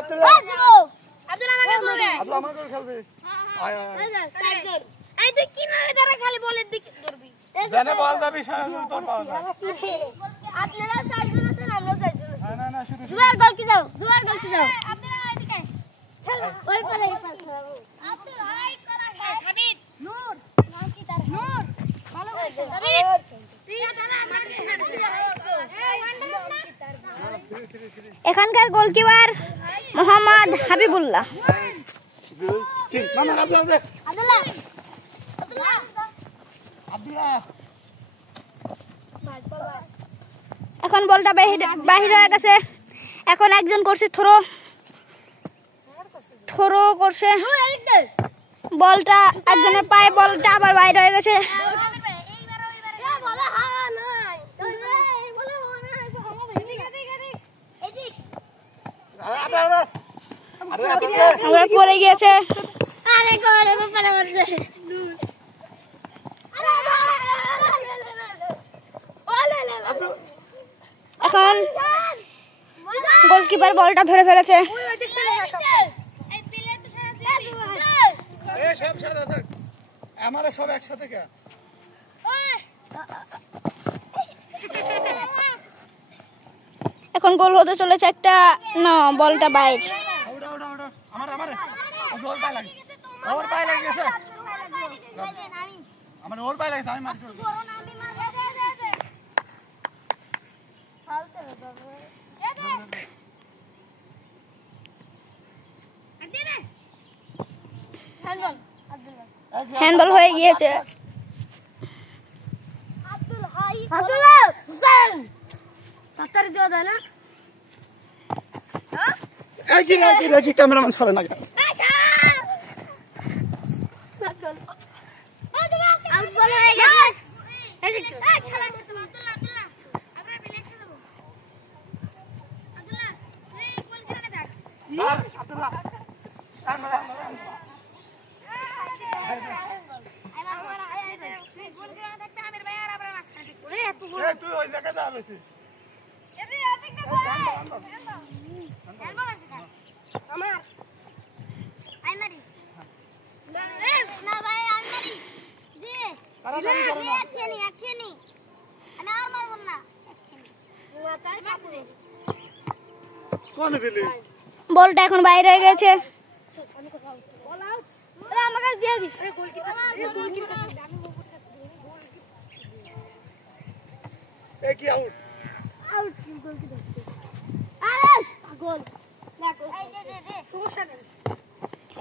আব্দুল্লাহ আব্দুল্লাহ আমাকে খেলবে আয় সাইকেল এই তুই কিনারে দাঁড়া খালি বলের দিকে ধরবি জানে বল দাবি সারা তোর পাওয়া না আপনারা সাইকেল আছেন আমরা সাইকেল আছি না শুরু জুয়ার গোল কি যাও আপনারা এদিকে খেলা ওই পারে আব্দুল হাই করা খায় সাবিত নূর নাম কি তার নূর ভালো করতে সাবিত এখানকার গোলকিপার মোহাম্মদ হাবিবুল্লাহ। এখন বলটা বাহির হয়ে গেছে। এখন একজন করছে থ্রো করছে বলটা একজনের পায়ে, বলটা আবার বাইরে হয়ে গেছে। পড়ে গিয়েছে। এখন গোলকিপার বলটা ধরে ফেলেছে। সব একসাথে এখন গোল হতে চলেছে একটা, না বলটা বাইর। হ্যান্ডবল হয়ে গিয়েছে। ক্যামেরাম্যান সরে না তুই ওই জায়গায় যাবেছিস বলটা এখন বাইরে হয়ে গেছে।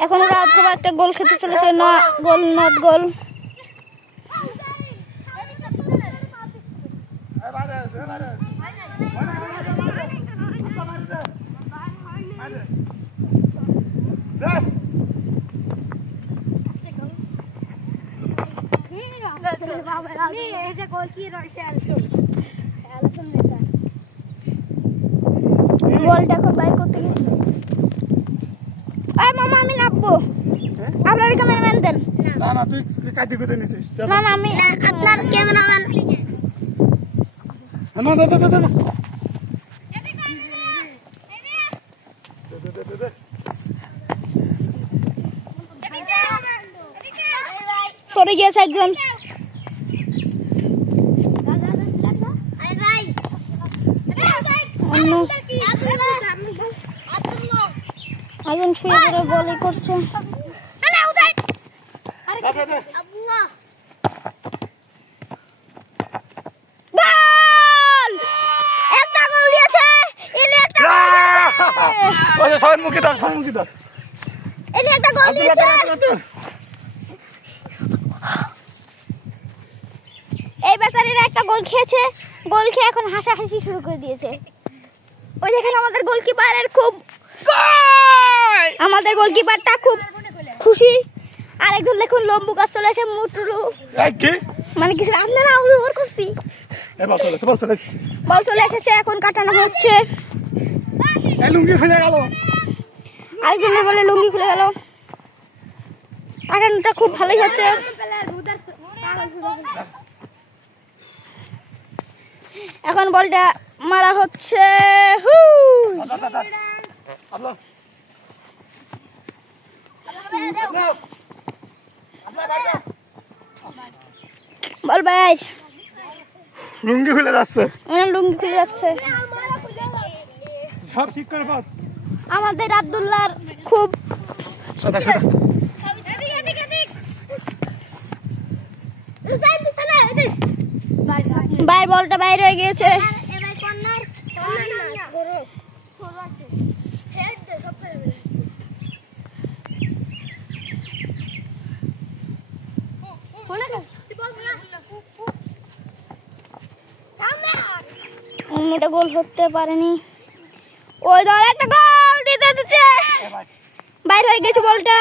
এখন ওরা অথবা একটা গোল খেতে চলেছে, না গোল, নট গোল। বলটা এখন বাইর করতে গেছি। মামা আমি নামবো, আপনার ক্যামেরাম্যান দেন। না না তুই কাটি করে নিছিস। মামা আমি আপনার ক্যামেরাম্যান। না না না না পড়ে গিয়েছে একজন। একজন শুয়ে পড়ে বলই করছে। একটা গোল দিয়েছে। এই বেচারিরা একটা গোল খেয়েছে, গোল খেয়ে এখন হাসাহাসি শুরু করে দিয়েছে। ওই দেখেন আমাদের গোলকিপারটা খুব খুশি। আর একজন দেখুন লম্বু গাছ চলে আসে, মুটুলু মানে কিছু আপনারা ওর খুশি। বল চলে এসেছে, এখন কাটানো হচ্ছে। লুঙ্গি খুলে গেল, আরেকজনের বলে লুঙ্গি খুলে গেল। কাটানোটা খুব ভালোই হচ্ছে। এখন বলটা মারা হচ্ছে। বল ভাই লুঙ্গি খুলে যাচ্ছে লুঙ্গি খুলে যাচ্ছে সব ঠিক করে বল আমাদের আব্দুল্লাহর খুব সাদা সাদা বাইর বলটা বাইরে হয়ে গিয়েছে অন্যটা গোল হতে পারেনি ওই দল একটা গোল দিতে দিতে বাইরে হয়ে গেছে বলটা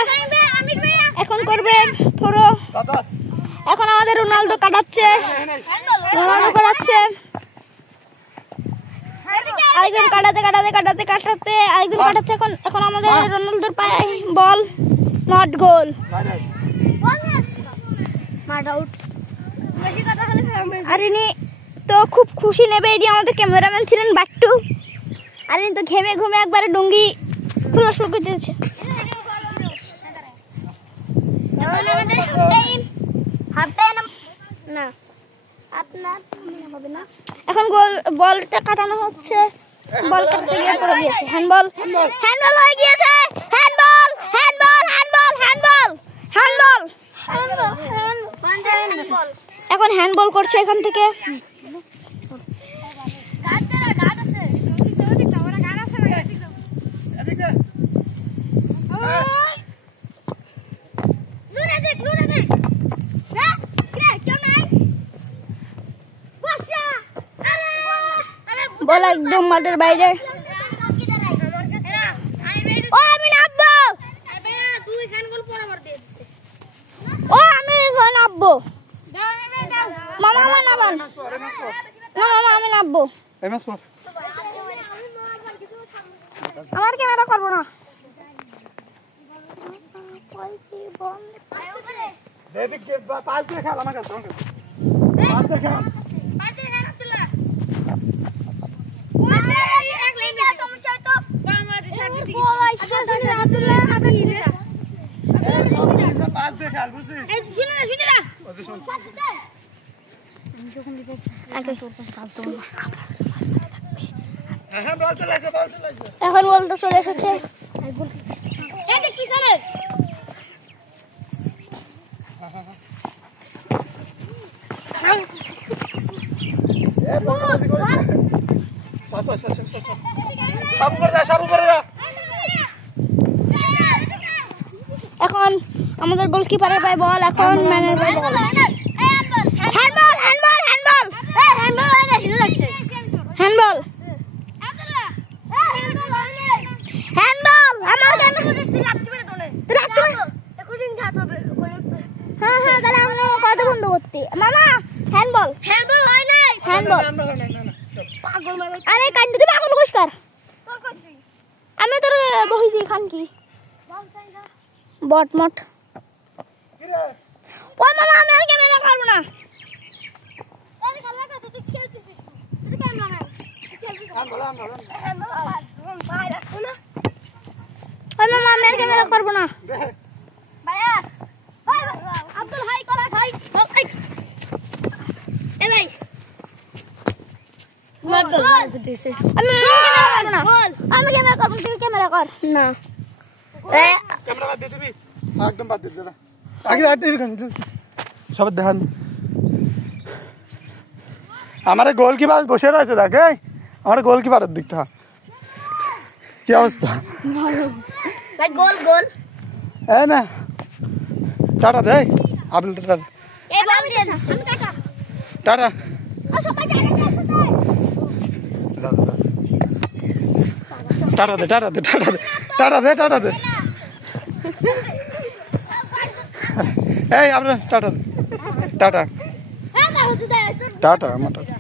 এখন করবে থরো এখন আমাদের রোনালদো কাটাচ্ছে আরেকজন কাটাতে আরেকজন কাটাচ্ছে এখন আমাদের রোনালদোর পায়ে বল নট গোল আর ইনি তো খুব খুশি নেবে এটি আমাদের ক্যামেরাম্যান ছিলেন বাট্টু আর ইনি তো ঘেমে ঘুমে একবারে ডুঙ্গি খুলস করে দিয়েছে এখন বলটা কাটানো হচ্ছে বল কাটতে গিয়ে পড়ে গিয়েছে হ্যান্ডবল হয়ে গিয়েছে হ্যান্ডবল এখন হ্যান্ডবল করছে এখান থেকে বল একদম মাঠের বাইরে ও আমি নামবো মামা আমি নামবো আমার ক্যামেরা করবো না খেল আমার কাছে এখন বলতে চলে এসেছে এখন আমাদের গোলকিপারের পায় বল এখন ম্যানের পায় বল হ্যান্ডবল আমার হ্যাঁ তাহলে আমরা কথা বন্ধ করতে মামা হ্যান্ডবল আরে কান্ডু তুই পাগল কর আমি তোর বহিছি খান কি বটমট ও মামা আমি আর ক্যামেরা করব না মামা আমি আর ক্যামেরা করব না ভাইয়া আব্দুল হাই কলা ভাই এ ভাই আমি ক্যামেরা করব তুই ক্যামেরা কর না ক্যামেরা বাদ দে তুমি একদম বাদ দে না আগে আর দিন সব দেখান আমার গোলকিপার বসে রয়েছে দেখে আমার গোলকিপারের দিকটা কি অবস্থা ভাই গোল এই না টাটা দে আব্দুল টাটা এই বাম দিয়ে যা আমি টাটা টাটা ও সবাই টাটা দে এই আমরা টাটা টাটা আমার টাটা